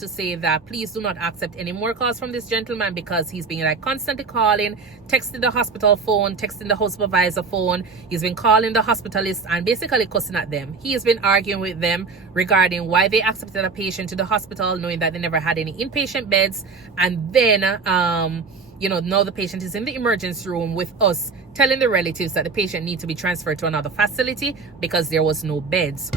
to say that please do not accept any more calls from this gentleman because he's been like constantly calling, texting the hospital phone, texting the house supervisor phone. He's been calling the hospitalist and basically cussing at them. He has been arguing with them regarding why they accepted a patient to the hospital knowing that they never had any inpatient beds, and then now the patient is in the emergency room with us telling the relatives that the patient needs to be transferred to another facility because there was no beds.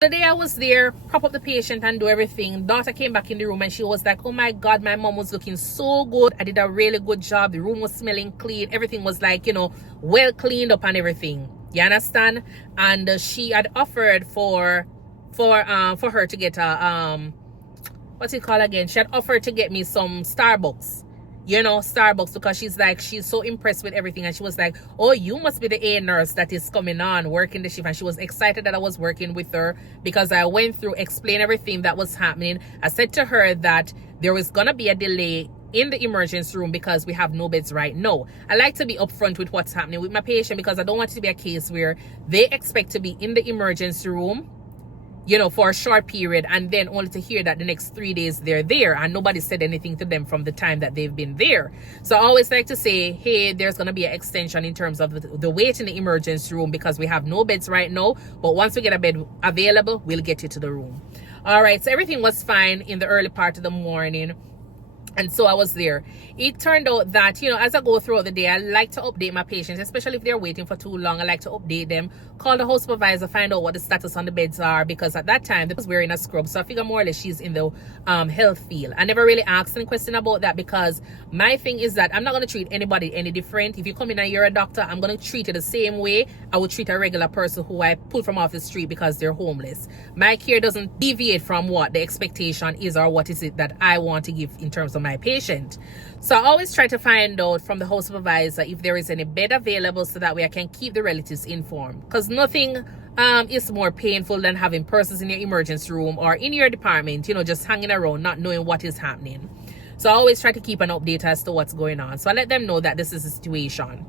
The day I was there, prop up the patient and do everything, daughter came back in the room and she was like, oh my God, my mom was looking so good. I did a really good job. The room was smelling clean. Everything was like, well cleaned up and everything. You understand? And she had offered for her to get a, what's it called again? She had offered to get me some Starbucks. Starbucks, because she's so impressed with everything. And she was like, oh, you must be the A nurse that is coming on working the shift. And she was excited that I was working with her because I went through, explained everything that was happening. I said to her that there was gonna be a delay in the emergency room because we have no beds right now. I like to be upfront with what's happening with my patient because I don't want it to be a case where they expect to be in the emergency room for a short period and then only to hear that the next 3 days they're there and nobody said anything to them from the time that they've been there. So I always like to say, hey, there's going to be an extension in terms of the wait in the emergency room because we have no beds right now, but once we get a bed available, we'll get you to the room. All right, so everything was fine in the early part of the morning. And so I was there. It turned out that, as I go throughout the day, I like to update my patients, especially if they're waiting for too long. I like to update them, call the house supervisor, find out what the status on the beds are, because at that time, they was wearing a scrub. So I figure more or less she's in the health field. I never really asked any question about that because my thing is that I'm not going to treat anybody any different. If you come in and you're a doctor, I'm going to treat you the same way I would treat a regular person who I pull from off the street because they're homeless. My care doesn't deviate from what the expectation is or what is it that I want to give in terms of my patient. So I always try to find out from the house supervisor if there is any bed available so that way I can keep the relatives informed, because nothing is more painful than having persons in your emergency room or in your department, just hanging around not knowing what is happening. So I always try to keep an update as to what's going on. So I let them know that this is the situation.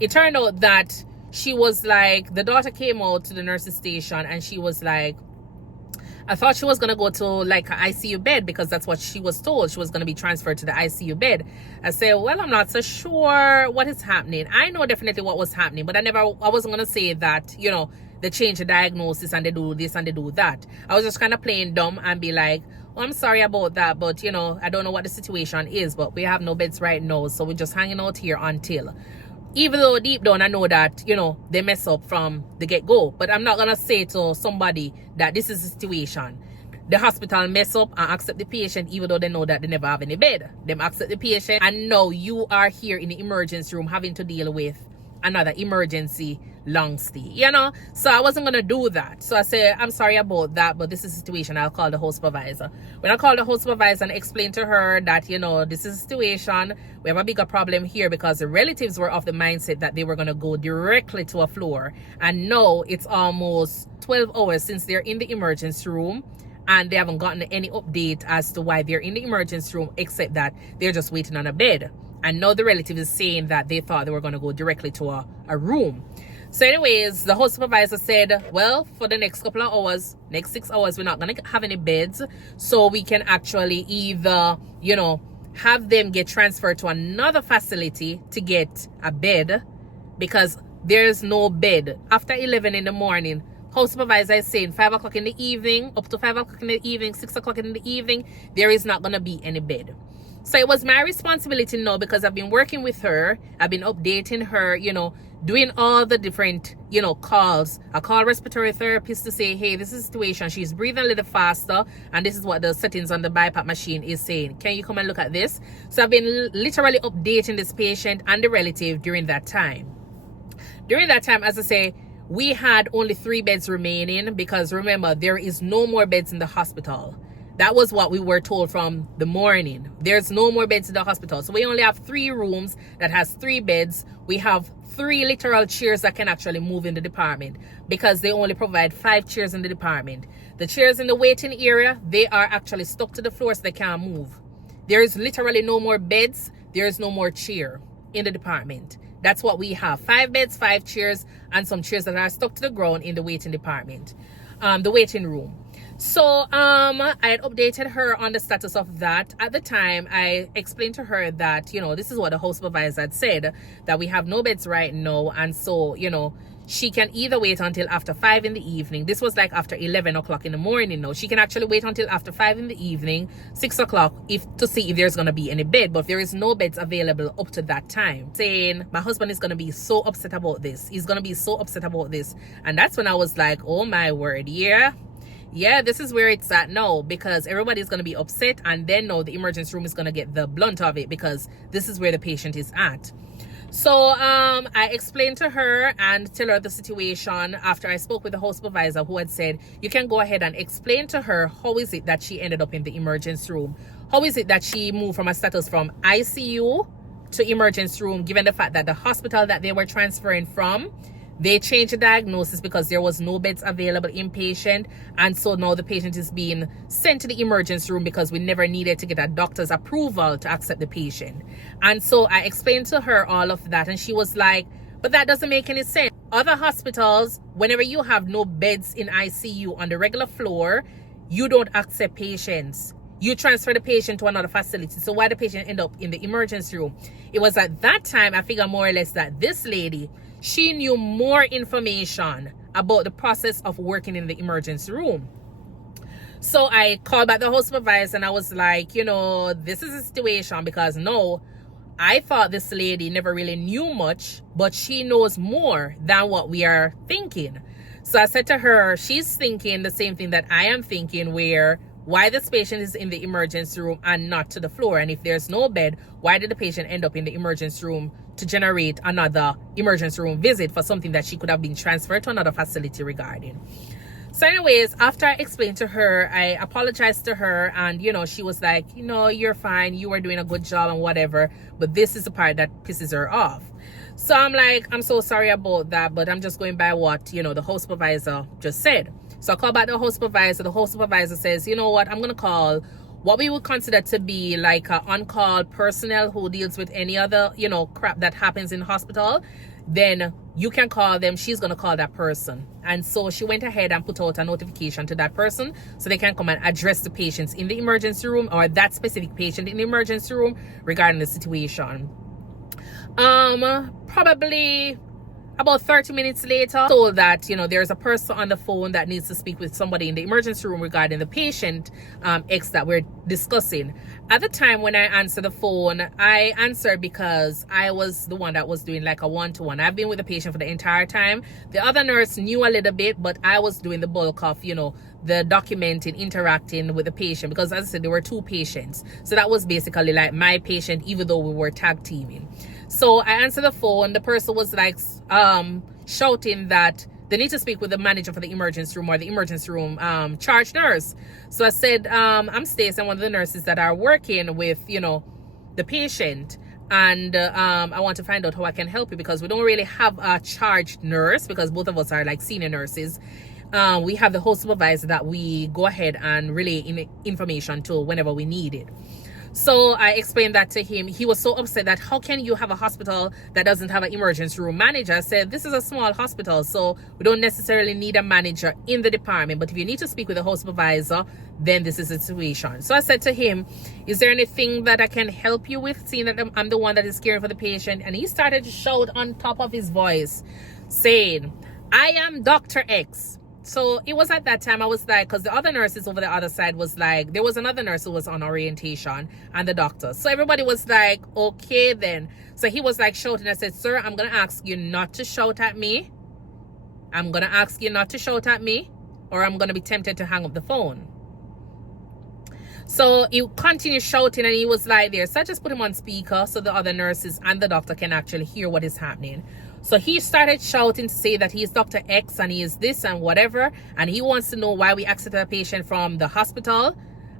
It turned out that she was like, the daughter came out to the nurse's station and she was like, I thought she was going to go to like an ICU bed because that's what she was told. She was going to be transferred to the ICU bed. I said, well, I'm not so sure what is happening. I know definitely what was happening, but I wasn't going to say that, they change the diagnosis and they do this and they do that. I was just kind of playing dumb and be like, oh, I'm sorry about that, but I don't know what the situation is, but we have no beds right now. So we're just hanging out here until. Even though deep down I know that, they mess up from the get-go. But I'm not going to say to somebody that this is the situation. The hospital mess up and accept the patient even though they know that they never have any bed. Them accept the patient and now you are here in the emergency room having to deal with another emergency long stay, So I wasn't going to do that. So I said, I'm sorry about that, but this is the situation. I'll call the host supervisor. When I called the host supervisor and explained to her that, this is the situation, we have a bigger problem here because the relatives were of the mindset that they were going to go directly to a floor. And now it's almost 12 hours since they're in the emergency room and they haven't gotten any update as to why they're in the emergency room, except that they're just waiting on a bed. And now the relative is saying that they thought they were going to go directly to a room. So anyways, the host supervisor said, well, for the next couple of hours, next 6 hours, we're not going to have any beds. So we can actually either, have them get transferred to another facility to get a bed because there's no bed. After 11 in the morning, house supervisor is saying 5 o'clock in the evening, up to 5 o'clock in the evening, 6 o'clock in the evening, there is not going to be any bed. So it was my responsibility now because I've been working with her. I've been updating her, doing all the different, calls. I call respiratory therapist to say, hey, this is the situation. She's breathing a little faster. And this is what the settings on the BiPAP machine is saying. Can you come and look at this? So I've been literally updating this patient and the relative during that time. During that time, as I say, we had only 3 beds remaining because remember, there is no more beds in the hospital. That was what we were told from the morning. There's no more beds in the hospital. So we only have 3 rooms that has 3 beds. We have 3 literal chairs that can actually move in the department because they only provide 5 chairs in the department. The chairs in the waiting area, they are actually stuck to the floor so they can't move. There is literally no more beds. There is no more chair in the department. That's what we have. 5 beds, 5 chairs, and some chairs that are stuck to the ground in the waiting department, the waiting room. So I had updated her on the status of that. At the time, I explained to her that, you know, this is what the house supervisor had said, that we have no beds right now, and so, you know, she can either wait until after 5 in the evening. This was like after 11 o'clock in the morning now. She can actually wait until after 5 in the evening, 6 o'clock, to see if there's going to be any bed. But there is no beds available up to that time. Saying, my husband is going to be so upset about this. He's going to be so upset about this. And that's when I was like, oh my word, yeah, this is where it's at now, because everybody's going to be upset, and then no, the emergency room is going to get the blunt of it, because this is where the patient is at. So I explained to her and tell her the situation after I spoke with the house supervisor, who had said, you can go ahead and explain to her how is it that she ended up in the emergency room. How is it that she moved from a status from ICU to emergency room, given the fact that the hospital that they were transferring from, they changed the diagnosis because there was no beds available inpatient, and so now the patient is being sent to the emergency room because we never needed to get a doctor's approval to accept the patient. And so I explained to her all of that, and she was like, but that doesn't make any sense. Other hospitals, whenever you have no beds in ICU on the regular floor, you don't accept patients. You transfer the patient to another facility. So why the patient end up in the emergency room? It was at that time I figured more or less that this lady, she knew more information about the process of working in the emergency room. So I called back the house supervisor and I was like, you know, this is a situation, because no, I thought this lady never really knew much, but she knows more than what we are thinking. So I said to her, she's thinking the same thing that I am thinking, where why this patient is in the emergency room and not to the floor. And if there's no bed, why did the patient end up in the emergency room to generate another emergency room visit for something that she could have been transferred to another facility regarding? So anyways, after I explained to her, I apologized to her, and, you know, she was like, you know, you're fine, you were doing a good job and whatever, but this is the part that pisses her off. So I'm like, I'm so sorry about that, but I'm just going by what, you know, the house supervisor just said. So I call back the house supervisor. The house supervisor says, you know what, I'm going to call what we would consider to be like an on-call personnel who deals with any other, you know, crap that happens in hospital. Then you can call them. She's going to call that person. And so she went ahead and put out a notification to that person so they can come and address the patients in the emergency room, or that specific patient in the emergency room, regarding the situation. Probably about 30 minutes later, told that, you know, there's a person on the phone that needs to speak with somebody in the emergency room regarding the patient X that we're discussing. At the time when I answered the phone, I answered because I was the one that was doing like a one-to-one. I've been with the patient for the entire time. The other nurse knew a little bit, but I was doing the bulk of, you know, the documenting, interacting with the patient, because as I said, there were 2 patients. So that was basically like my patient, even though we were tag teaming. So I answered the phone. The person was like shouting that they need to speak with the manager for the emergency room, or the emergency room charge nurse. So I said, I'm Stacey, I'm one of the nurses that are working with, you know, the patient, and I want to find out how I can help you, because we don't really have a charge nurse, because both of us are like senior nurses. We have the host supervisor that we go ahead and relay information to whenever we need it. So I explained that to him. He was so upset that how can you have a hospital that doesn't have an emergency room manager? I said, this is a small hospital, so we don't necessarily need a manager in the department. But if you need to speak with the host supervisor, then this is the situation. So I said to him, is there anything that I can help you with, seeing that I'm the one that is caring for the patient? And he started to shout on top of his voice, saying, I am Dr. X. So it was at that time I was like, because the other nurses over the other side was like, there was another nurse who was on orientation and the doctor. So everybody was like, okay then. So he was like shouting. I said, sir, I'm going to ask you not to shout at me. I'm going to ask you not to shout at me, or I'm going to be tempted to hang up the phone. So he continued shouting, and he was like there. So I just put him on speaker so the other nurses and the doctor can actually hear what is happening. So he started shouting to say that he is Dr. X and he is this and whatever. And he wants to know why we accepted a patient from the hospital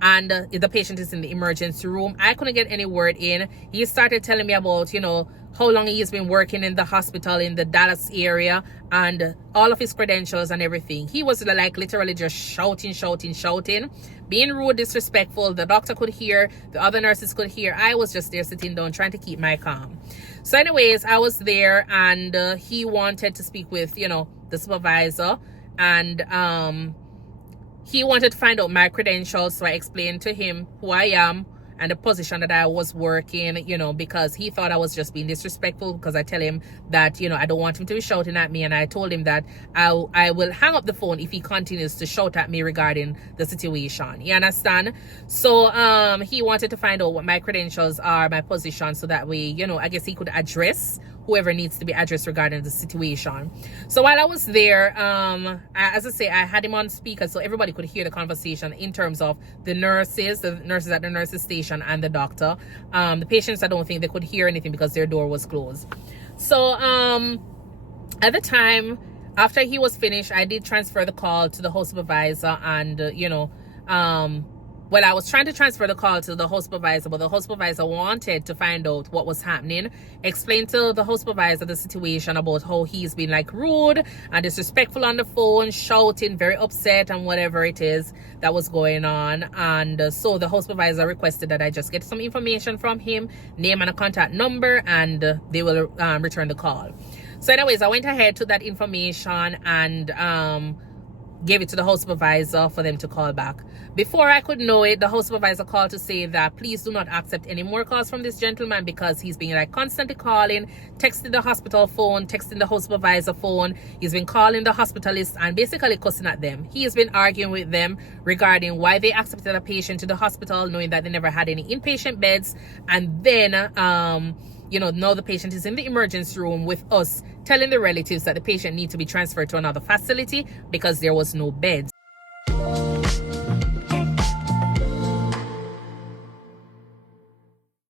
and if the patient is in the emergency room. I couldn't get any word in. He started telling me about, you know, how long he's been working in the hospital in the Dallas area and all of his credentials and everything. He was like literally just shouting, being rude, disrespectful. The doctor could hear, the other nurses could hear. I was just there sitting down trying to keep my calm. So anyways, I was there, and he wanted to speak with, the supervisor, and he wanted to find out my credentials. So I explained to him who I am and the position that I was working, because he thought I was just being disrespectful, because I tell him that, I don't want him to be shouting at me. And I told him that I will hang up the phone if he continues to shout at me regarding the situation. You understand? So he wanted to find out what my credentials are, my position, so that way, I guess he could address whoever needs to be addressed regarding the situation. So while I was there, as I say, I had him on speaker so everybody could hear the conversation in terms of the nurses at the nurses station and the doctor. The patients, I don't think they could hear anything because their door was closed. So at the time, after he was finished, I did transfer the call to the host supervisor, and well, I was trying to transfer the call to the host supervisor, but the host supervisor wanted to find out what was happening, explain to the host supervisor the situation about how he's been like rude and disrespectful on the phone, shouting, very upset, and whatever it is that was going on. And so the host supervisor requested that I just get some information from him, name and a contact number, and they will return the call. So anyways, I went ahead to that information and gave it to the host supervisor for them to call back. Before I could know it, the host supervisor called to say that please do not accept any more calls from this gentleman, because he's been like constantly calling, texting the hospital phone, texting the host supervisor phone. He's been calling the hospitalist and basically cussing at them. He has been arguing with them regarding why they accepted a patient to the hospital knowing that they never had any inpatient beds, and then now the patient is in the emergency room with us telling the relatives that the patient needs to be transferred to another facility because there was no beds.